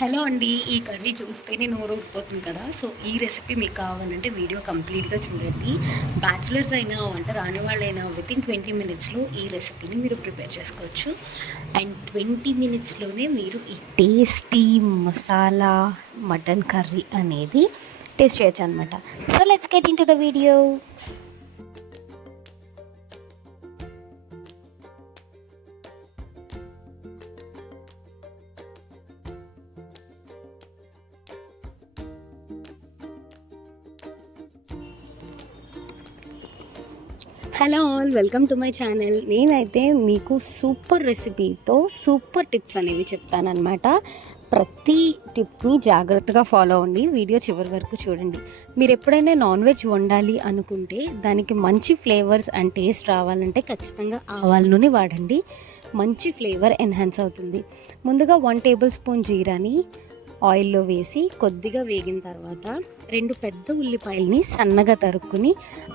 Hello అండి. ఈ curry చూస్తేనే నోరు ఊరిపోతుంది కదా! సో, ఈ రెసిపీ మీకు కావాలంటే వీడియో కంప్లీట్‌గా చూడండి. బ్యాచిలర్స్ అయినా, వంట రాని వాళ్ళైనా వితిన్ 20 మినిట్స్‌లో ఈ రెసిపీని మీరు ప్రిపేర్ చేసుకోవచ్చు. అండ్ 20 మినిట్స్‌లోనే మీరు ఈ టేస్టీ మసాలా మటన్ కర్రీ అనేది టేస్ట్ చేయొచ్చనమాట. So, let's get into the video. Hello all, welcome to my channel. నేనైతే మీకు సూపర్ రెసిపీతో సూపర్ టిప్స్ అనేవి చెప్తానన్నమాట. ప్రతి టిప్ని జాగ్రత్తగా ఫాలో అవ్వండి. వీడియో చివరి వరకు చూడండి. మీరు ఎప్పుడైనా నాన్ వెజ్ వండాలి అనుకుంటే దానికి మంచి ఫ్లేవర్స్ అండ్ టేస్ట్ రావాలంటే ఖచ్చితంగా ఆవాల నూనె వాడండి. మంచి ఫ్లేవర్ ఎన్హాన్స్ అవుతుంది. ముందుగా 1 టేబుల్ స్పూన్ జీరాని ఆయిల్లో వేసి కొద్దిగా వేగిన తర్వాత 2 పెద్ద ఉల్లిపాయలని సన్నగా తరుక్కుని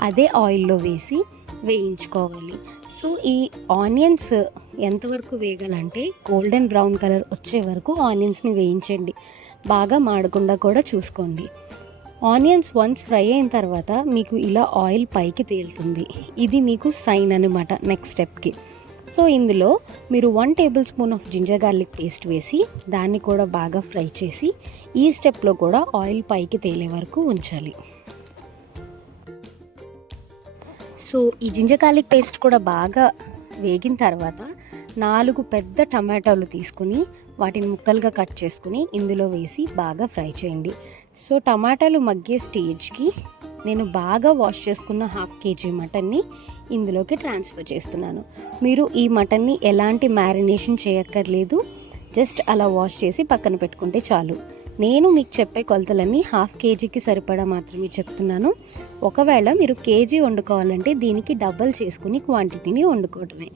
అదే ఆయిల్లో వేసి వేయించుకోవాలి. సో ఈ ఆనియన్స్ ఎంతవరకు వేగాలంటే గోల్డెన్ బ్రౌన్ కలర్ వచ్చే వరకు ఆనియన్స్ని వేయించండి. బాగా మాడకుండా కూడా చూసుకోండి. ఆనియన్స్ వన్స్ ఫ్రై అయిన తర్వాత మీకు ఇలా ఆయిల్ పైకి తేలుతుంది. ఇది మీకు సైన్ అనమాట నెక్స్ట్ స్టెప్కి. సో ఇందులో మీరు 1 tablespoon of ginger garlic paste వేసి దాన్ని కూడా బాగా ఫ్రై చేసి ఈ స్టెప్లో కూడా ఆయిల్ పైకి తేలే వరకు ఉంచాలి. సో ఈ జింజర్ గార్లిక్ పేస్ట్ కూడా బాగా వేగిన తర్వాత 4 పెద్ద టమాటాలు తీసుకుని వాటిని ముక్కలుగా కట్ చేసుకుని ఇందులో వేసి బాగా ఫ్రై చేయండి. సో టమాటాలు మగ్గే స్టేజ్కి నేను బాగా వాష్ చేసుకున్న 1/2 kg మటన్ని ఇందులోకి ట్రాన్స్ఫర్ చేస్తున్నాను. మీరు ఈ మటన్ని ఎలాంటి మ్యారినేషన్ చేయక్కర్లేదు. జస్ట్ అలా వాష్ చేసి పక్కన పెట్టుకుంటే చాలు. నేను మీకు చెప్పే కొలతలన్నీ 1/2 kgకి సరిపడా మాత్రమే చెప్తున్నాను. ఒకవేళ మీరు కేజీ వండుకోవాలంటే దీనికి డబల్ చేసుకుని క్వాంటిటీని వండుకోవడమే.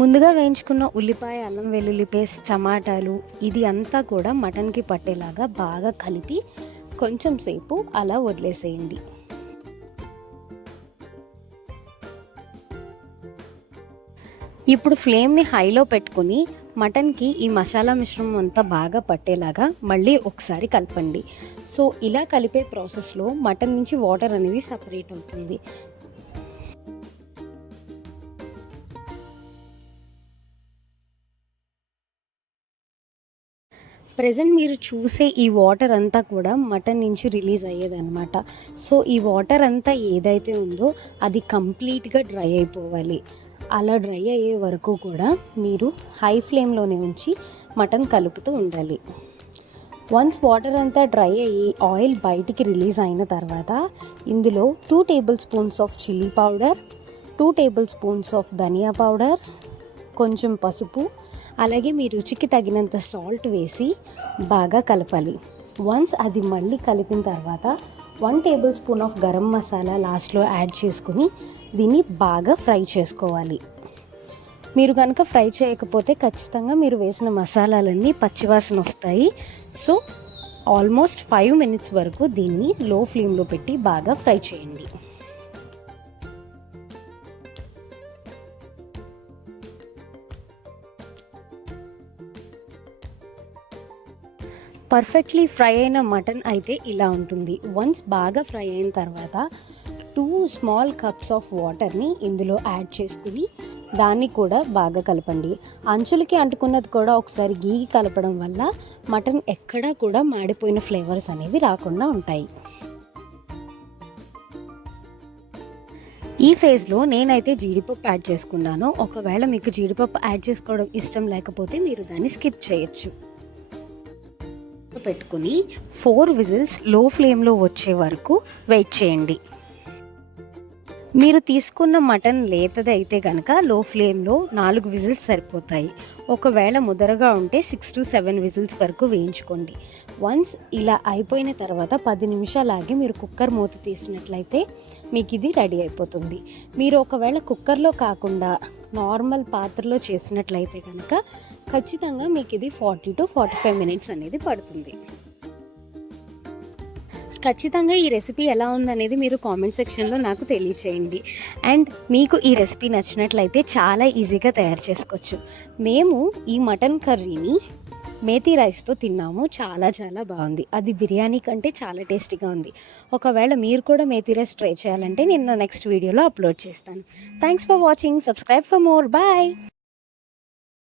ముందుగా వేయించుకున్న ఉల్లిపాయ, అల్లం వెల్లుల్లి పేస్ట్, టమాటాలు ఇది అంతా కూడా మటన్కి పట్టేలాగా బాగా కలిపి కొంచెం సేపు అలా వదిలేసేయండి. ఇప్పుడు ఫ్లేమ్ని హైలో పెట్టుకుని మటన్కి ఈ మసాలా మిశ్రమం అంతా బాగా పట్టేలాగా మళ్ళీ ఒకసారి కలపండి. సో ఇలా కలిపే ప్రాసెస్లో మటన్ నుంచి వాటర్ అనేది సపరేట్ అవుతుంది. ప్రెజెంట్ మీరు చూసే ఈ వాటర్ అంతా కూడా మటన్ నుంచి రిలీజ్ అయ్యేదన్నమాట. సో ఈ వాటర్ అంతా ఏదైతే ఉందో అది కంప్లీట్గా డ్రై అయిపోవాలి. అలా డ్రై అయ్యే వరకు కూడా మీరు హై ఫ్లేమ్లోనే ఉంచి మటన్ కలుపుతూ ఉండాలి. వన్స్ వాటర్ అంతా డ్రై అయ్యి ఆయిల్ బయటికి రిలీజ్ అయిన తర్వాత ఇందులో 2 tablespoons of chilli powder, 2 tablespoons of dhania powder, కొంచెం పసుపు, అలాగే మీ రుచికి తగినంత సాల్ట్ వేసి బాగా కలపాలి. వన్స్ అది మళ్ళీ కలిపిన తర్వాత 1 tablespoon of garam masala లాస్ట్లో యాడ్ చేసుకుని దీన్ని బాగా ఫ్రై చేసుకోవాలి. మీరు కనుక ఫ్రై చేయకపోతే ఖచ్చితంగా మీరు వేసిన మసాలాలన్నీ పచ్చివాసన వస్తాయి. సో ఆల్మోస్ట్ 5 మినిట్స్ వరకు దీన్ని లో ఫ్లేమ్లో పెట్టి బాగా ఫ్రై చేయండి. పర్ఫెక్ట్లీ ఫ్రై అయిన మటన్ అయితే ఇలా ఉంటుంది. వన్స్ బాగా ఫ్రై అయిన తర్వాత 2 స్మాల్ కప్స్ ఆఫ్ వాటర్ని ఇందులో యాడ్ చేసుకుని దాన్ని కూడా బాగా కలపండి. అంచులకి అంటుకున్నది కూడా ఒకసారి గీకి కలపడం వల్ల మటన్ ఎక్కడా కూడా మాడిపోయిన ఫ్లేవర్స్ అనేవి రాకుండా ఉంటాయి. ఈ ఫేజ్లో నేనైతే జీడిపప్పు యాడ్ చేసుకున్నాను. ఒకవేళ మీకు జీడిపప్పు యాడ్ చేసుకోవడం ఇష్టం లేకపోతే మీరు దాన్ని స్కిప్ చేయొచ్చు. పెట్టుకుని 4 విజిల్స్ లో ఫ్లేమ్లో వచ్చే వరకు వెయిట్ చేయండి. మీరు తీసుకున్న మటన్ లేతదైతే కనుక లో ఫ్లేమ్లో 4 విజిల్స్ సరిపోతాయి. ఒకవేళ ముదరగా ఉంటే 6 to 7 విజిల్స్ వరకు వేయించుకోండి. వన్స్ ఇలా అయిపోయిన తర్వాత 10 నిమిషాలు ఆగి మీరు కుక్కర్ మూత తీసినట్లయితే మీకు ఇది రెడీ అయిపోతుంది. మీరు ఒకవేళ కుక్కర్లో కాకుండా నార్మల్ పాత్రలో చేసినట్లయితే కనుక ఖచ్చితంగా మీకు ఇది 40 to 45 మినిట్స్ అనేది పడుతుంది. ఖచ్చితంగా ఈ రెసిపీ ఎలా ఉందనేది మీరు కామెంట్ సెక్షన్లో నాకు తెలియచేయండి. అండ్ మీకు ఈ రెసిపీ నచ్చినట్లయితే చాలా ఈజీగా తయారు చేసుకోవచ్చు. మేము ఈ మటన్ కర్రీని మేతి రైస్తో తిన్నాము. చాలా చాలా బాగుంది. అది బిర్యానీ కంటే చాలా టేస్టీగా ఉంది. ఒకవేళ మీరు కూడా మేతి రైస్ ట్రై చేయాలంటే నేను నెక్స్ట్ వీడియోలో అప్లోడ్ చేస్తాను. Thanks for watching. Subscribe for more. Bye.